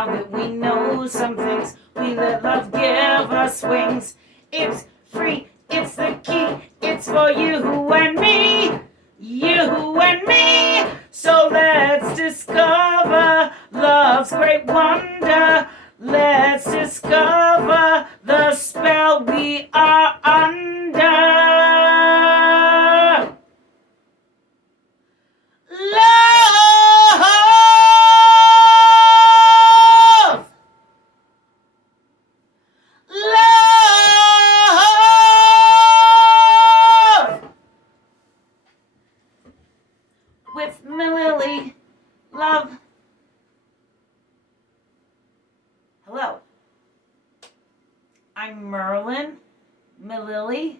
Now that we know some things, we let love give us wings. It's free, it's the key, it's for you and me. You and me. So let's discover love's great wonder. Let's discover the spell we are under. Love! Love! With Mililli. Love. Hello. I'm Merlin. Mililli.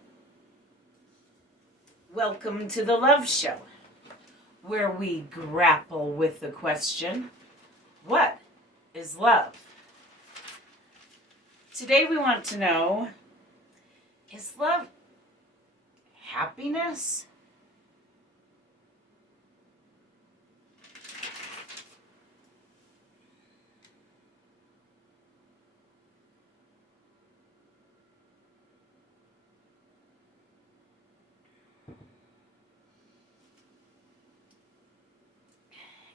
Welcome to the Love Show, where we grapple with the question, what is love? Today we want to know, is love happiness?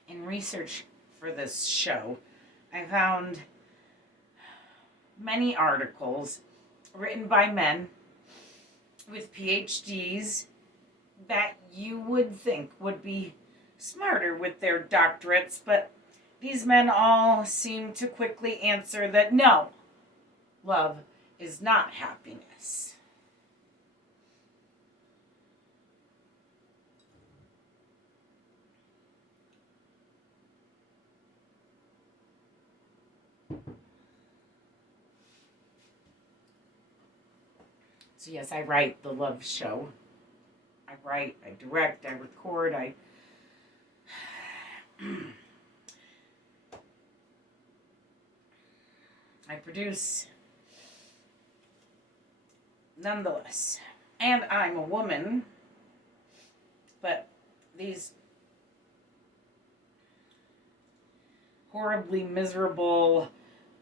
In research for this show, I found many articles written by men with PhDs that you would think would be smarter with their doctorates, but these men all seem to quickly answer that no, love is not happiness. So yes, I write the Love Show. I write, I direct, I record, I produce. Nonetheless. And I'm a woman, but these horribly miserable,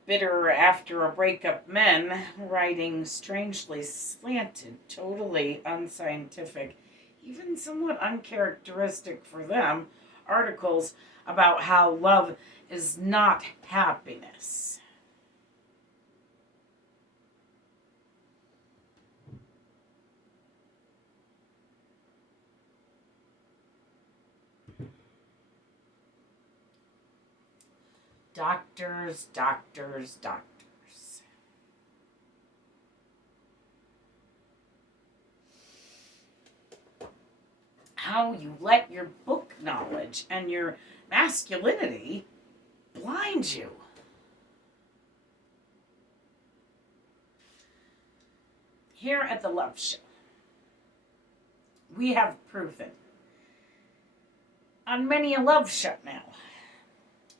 bitter after a breakup men writing strangely slanted, totally unscientific, even somewhat uncharacteristic for them, articles about how love is not happiness. Doctors, doctors, doctors. How you let your book knowledge and your masculinity blind you. Here at the Love Show, we have proven on many a love show now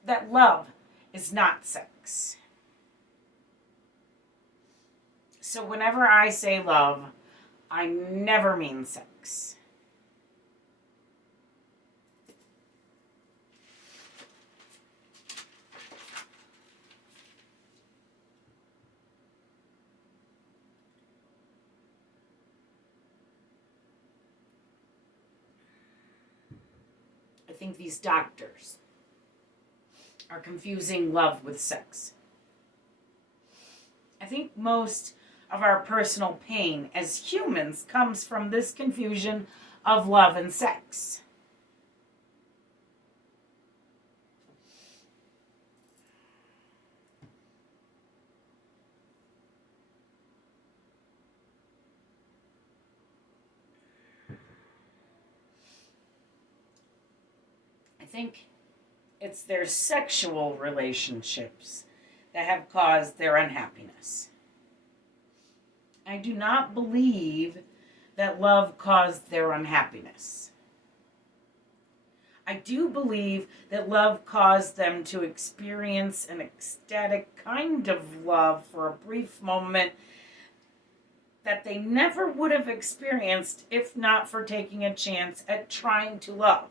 that love is not sex. So whenever I say love, I never mean sex. I think these doctors are confusing love with sex. I think most of our personal pain as humans comes from this confusion of love and sex. I think it's their sexual relationships that have caused their unhappiness. I do not believe that love caused their unhappiness. I do believe that love caused them to experience an ecstatic kind of love for a brief moment that they never would have experienced if not for taking a chance at trying to love.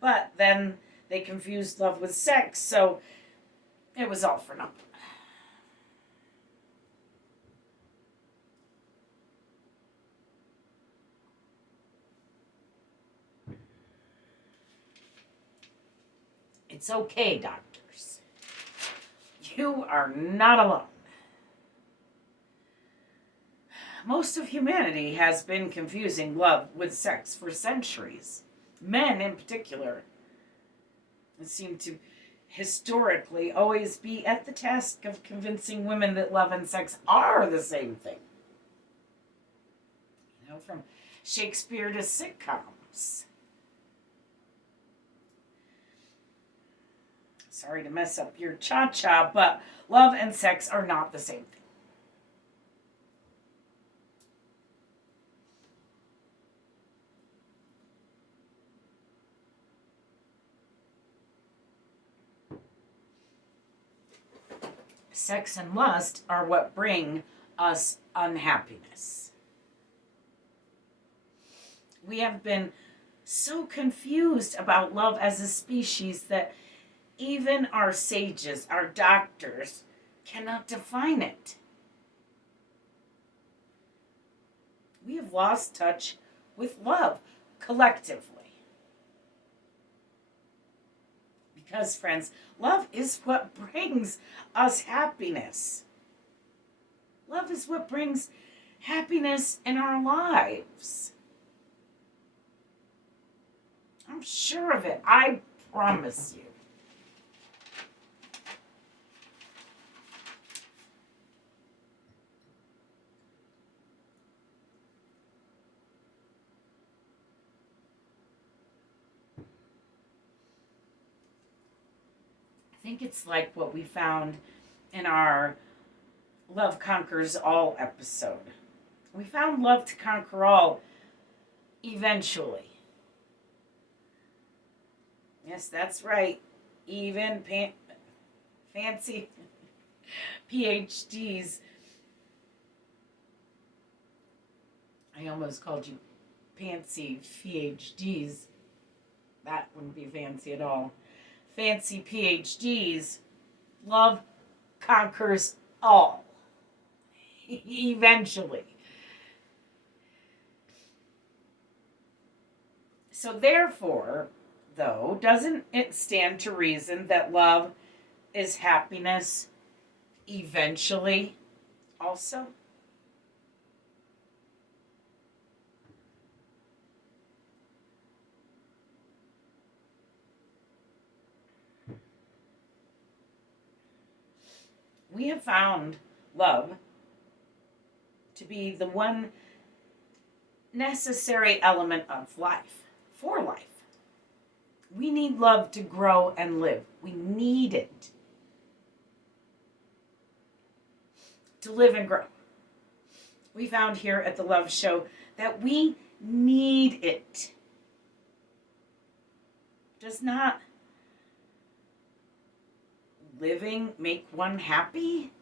But then they confused love with sex, so It was all for nothing. It's okay, doctors. You are not alone. Most of humanity has been confusing love with sex for centuries. Men, in particular, seem to historically always be at the task of convincing women that love and sex are the same thing. You know, from Shakespeare to sitcoms. Sorry to mess up your cha-cha, but love and sex are not the same thing. Sex and lust are what bring us unhappiness. We have been so confused about love as a species that even our sages, our doctors, cannot define it. We have lost touch with love collectively. Because, friends, love is what brings us happiness. Love is what brings happiness in our lives. I'm sure of it. I promise you. I think it's like what we found in our Love Conquers All episode. We found love to conquer all eventually. Yes, that's right. Even fancy PhDs. I almost called you fancy PhDs. That wouldn't be fancy at all. Fancy PhDs. Love conquers all. Eventually. So therefore, though, doesn't it stand to reason that love is happiness eventually also? We have found love to be the one necessary element of life, for life. We need love to grow and live. We need it to live and grow. We found here at the Love Show that we need it. Does not living make one happy?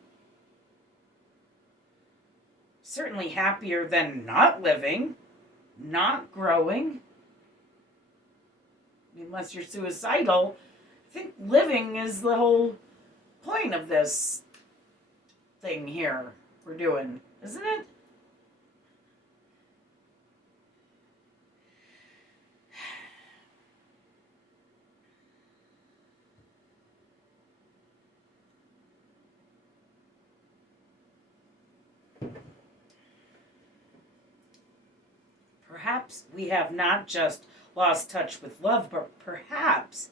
Certainly happier than not living, not growing. Unless you're suicidal, I think living is the whole point of this thing here we're doing, isn't it? Perhaps we have not just lost touch with love, but perhaps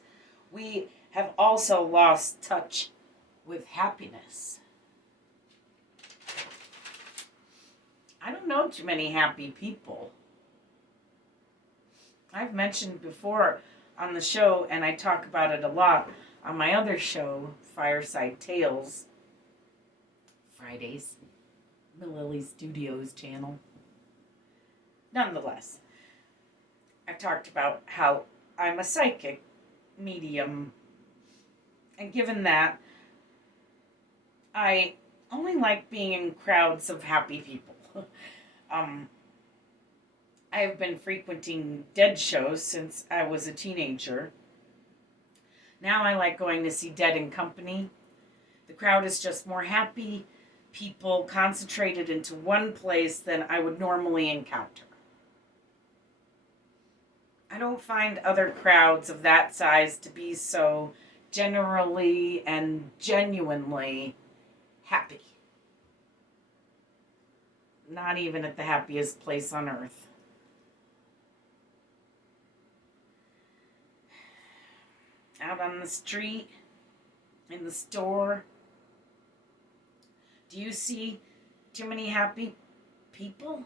we have also lost touch with happiness. I don't know too many happy people. I've mentioned before on the show, and I talk about it a lot on my other show, Fireside Tales, Fridays, Mililli Studios channel. Nonetheless, I've talked about how I'm a psychic medium, and given that, I only like being in crowds of happy people. I have been frequenting dead shows since I was a teenager. Now I like going to see Dead and Company. The crowd is just more happy people concentrated into one place than I would normally encounter. I don't find other crowds of that size to be so generally and genuinely happy. Not even at the happiest place on earth. Out on the street, in the store, do you see too many happy people?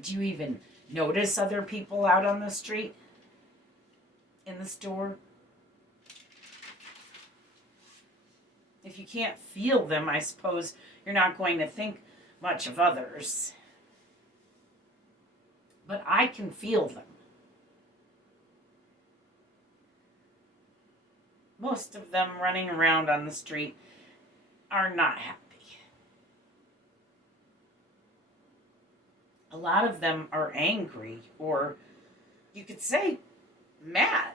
Do you even notice other people out on the street? In the store? If you can't feel them, I suppose you're not going to think much of others. But I can feel them. Most of them running around on the street are not happy. A lot of them are angry, or you could say mad.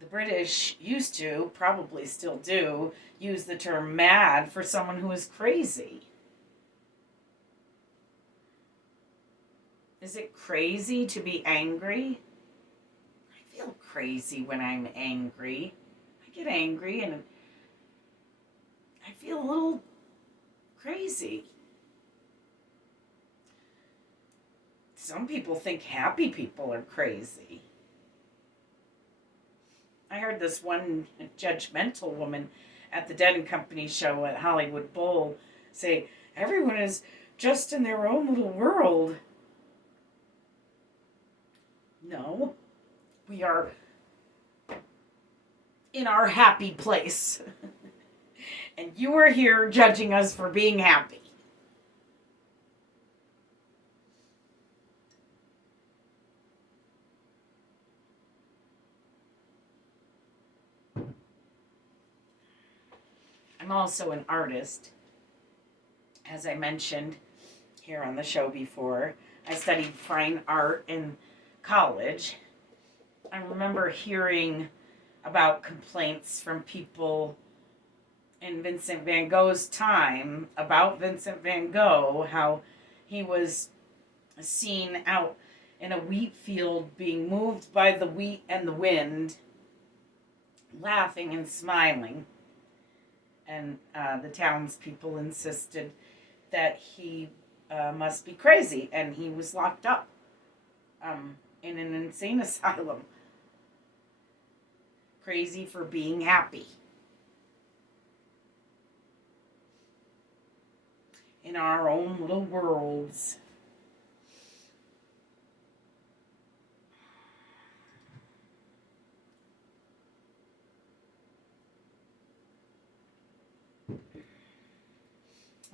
The British used to, probably still do, use the term mad for someone who is crazy. Is it crazy to be angry? I feel crazy when I'm angry. I get angry and I feel a little crazy. Some people think happy people are crazy. I heard this one judgmental woman at the Dead and Company show at Hollywood Bowl say, everyone is just in their own little world. No, we are in our happy place. And you are here judging us for being happy. I'm also an artist. As I mentioned here on the show before, I studied fine art in college. I remember hearing about complaints from people in Vincent van Gogh's time about Vincent van Gogh, how he was seen out in a wheat field being moved by the wheat and the wind, laughing and smiling. And the townspeople insisted that he must be crazy, and he was locked up in an insane asylum. Crazy for being happy. In our own little worlds.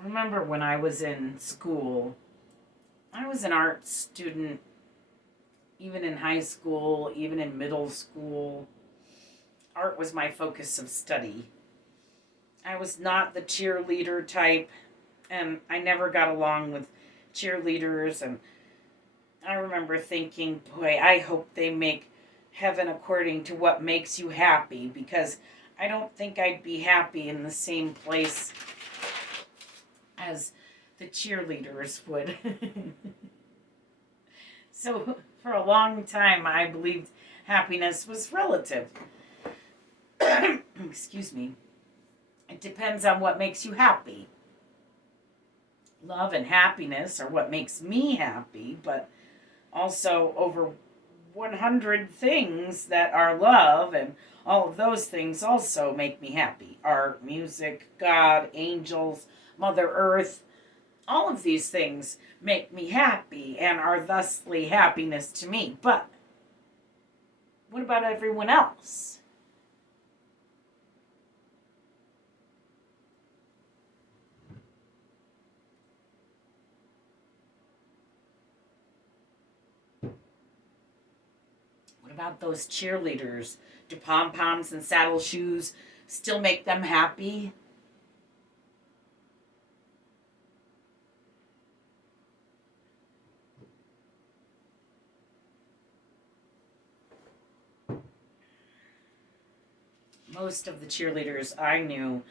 I remember when I was in school, I was an art student, even in high school, even in middle school. Art was my focus of study. I was not the cheerleader type, and I never got along with cheerleaders, and I remember thinking, boy, I hope they make heaven according to what makes you happy, because I don't think I'd be happy in the same place as the cheerleaders would. So for a long time, I believed happiness was relative. Excuse me. It depends on what makes you happy. Love and happiness are what makes me happy, but also over 100 things that are love, and all of those things also make me happy. Art, music, God, angels, Mother Earth, all of these things make me happy and are thusly happiness to me. But what about everyone else? What about those cheerleaders? Do pom-poms and saddle shoes still make them happy? Most of the cheerleaders I knew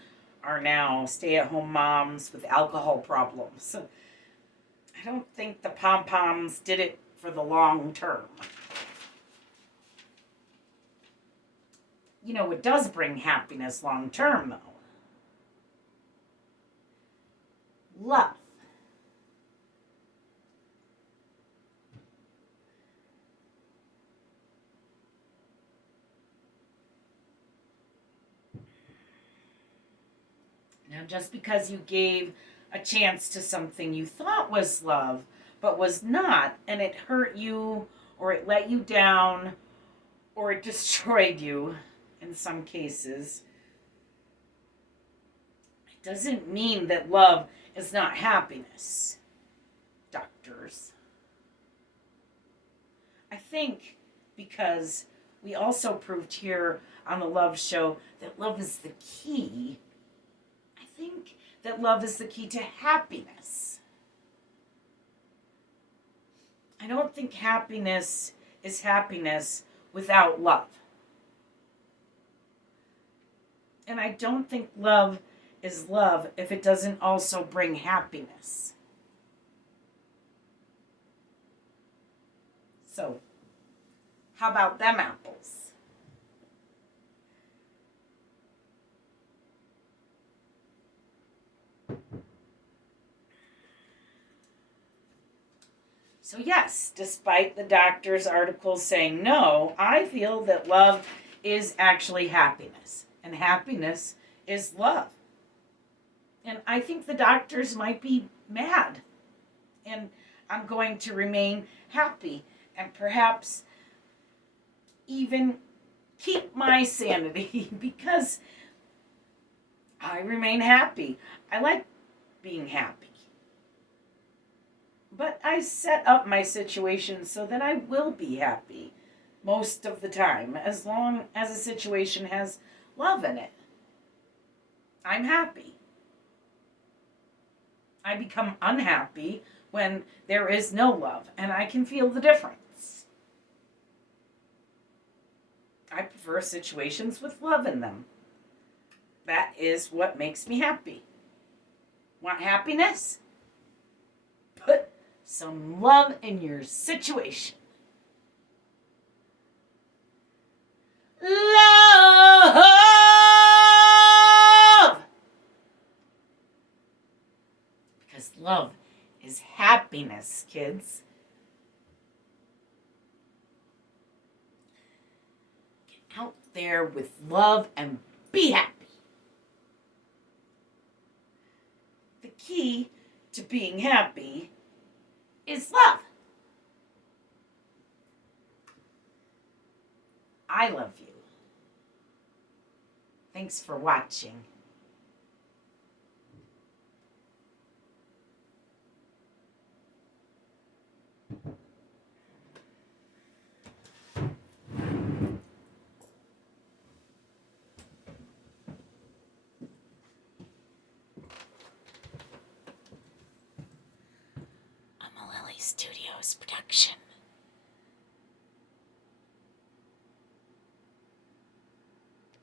are now stay-at-home moms with alcohol problems. I don't think the pom-poms did it for the long term. You know, it does bring happiness long term, though. Love. Now, just because you gave a chance to something you thought was love, but was not, and it hurt you, or it let you down, or it destroyed you in some cases, it doesn't mean that love is not happiness, doctors. I think because we also proved here on the Love Show that love is the key. I think that love is the key to happiness. I don't think happiness is happiness without love. And I don't think love is love if it doesn't also bring happiness. So, how about them apples? So yes, despite the doctor's articles saying no, I feel that love is actually happiness. And happiness is love. And I think the doctors might be mad. And I'm going to remain happy. And perhaps even keep my sanity because I remain happy. I like being happy. But I set up my situation so that I will be happy most of the time, as long as a situation has love in it. I'm happy. I become unhappy when there is no love, and I can feel the difference. I prefer situations with love in them. That is what makes me happy. Want happiness? Put some love in your situation. Love! Because love is happiness, kids. Get out there with love and be happy. The key to being happy is love. I love you. Thanks for watching. A Mililli Studios production.